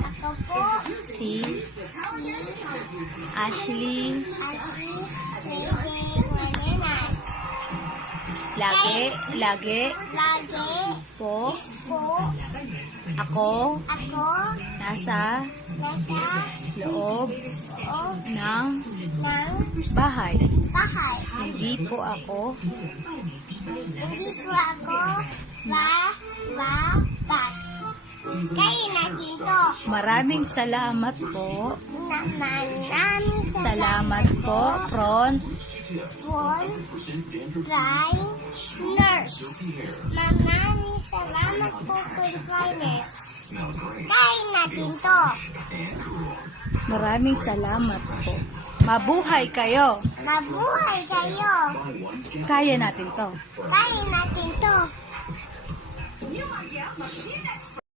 Ako po, Si Ashley. Lagi lagi po po ako ako nasa nasa loob loob ng ng bahay. bahay. Hindi po ako Hindi po ako babas. Kain natin to. maraming salamat po. Maraming Salamat po, front. Nurse. Maraming salamat po, Nurse. Kain natin to. Maraming salamat po. Mabuhay kayo. Mabuhay kayo. Kaya natin to. Kain natin to.